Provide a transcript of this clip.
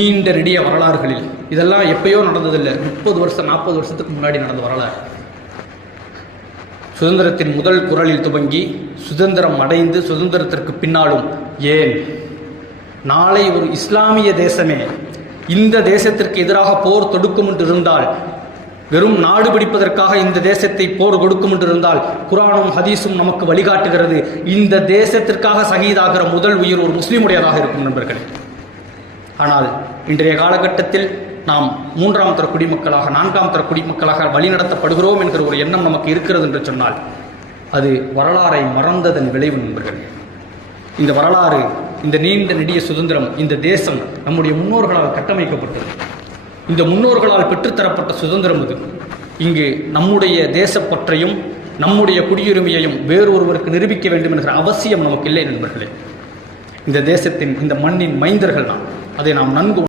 நீண்ட நெடிய வரலாறுகளில் இதெல்லாம் எப்பயோ நடந்ததில்லை. 30 வருஷம் 40 வருஷத்துக்கு முன்னாடி நடந்த வரலாறு. சுதந்திரத்தின் முதல் குரலில் துவங்கி சுதந்திரம் அடைந்து சுதந்திரத்திற்கு பின்னாலும் ஏன் நாளை ஒரு இஸ்லாமிய தேசமே இந்த தேசத்திற்கு எதிராக போர் தொடுக்கும் என்று இருந்தால், வெறும் நாடு பிடிப்பதற்காக இந்த தேசத்தை போர் கொடுக்கும் என்று இருந்தால், குர்ஆனும் ஹதீஸும் நமக்கு வழிகாட்டுகிறது இந்த தேசத்திற்காக ஷஹீதாகிற முதல் உயிர் ஒரு முஸ்லீமுடையதாக இருக்கும் நண்பர்களே. ஆனால் இன்றைய காலகட்டத்தில் நாம் 3ஆம் தர குடிமக்களாக 4ஆம் தர குடிமக்களாக வழிநடத்தப்படுகிறோம் என்கிற ஒரு எண்ணம் நமக்கு இருக்கிறது என்று சொன்னால் அது வரலாறை மறந்ததன் விளைவு நண்பர்களே. இந்த வரலாறு, இந்த நீண்ட நெடிய சுதந்திரம், இந்த தேசம் நம்முடைய முன்னோர்களால் கட்டமைக்கப்பட்டது. இந்த முன்னோர்களால் பெற்றுத்தரப்பட்ட சுதந்திரம் இது. இங்கு நம்முடைய தேசப்பற்றையும் நம்முடைய குடியுரிமையையும் வேறொருவருக்கு நிரூபிக்க வேண்டும் என்கிற அவசியம் நமக்கு இல்லை நண்பர்களே. இந்த தேசத்தின் இந்த மண்ணின் மைந்தர்கள் நாம், அதை நாம் நன்கு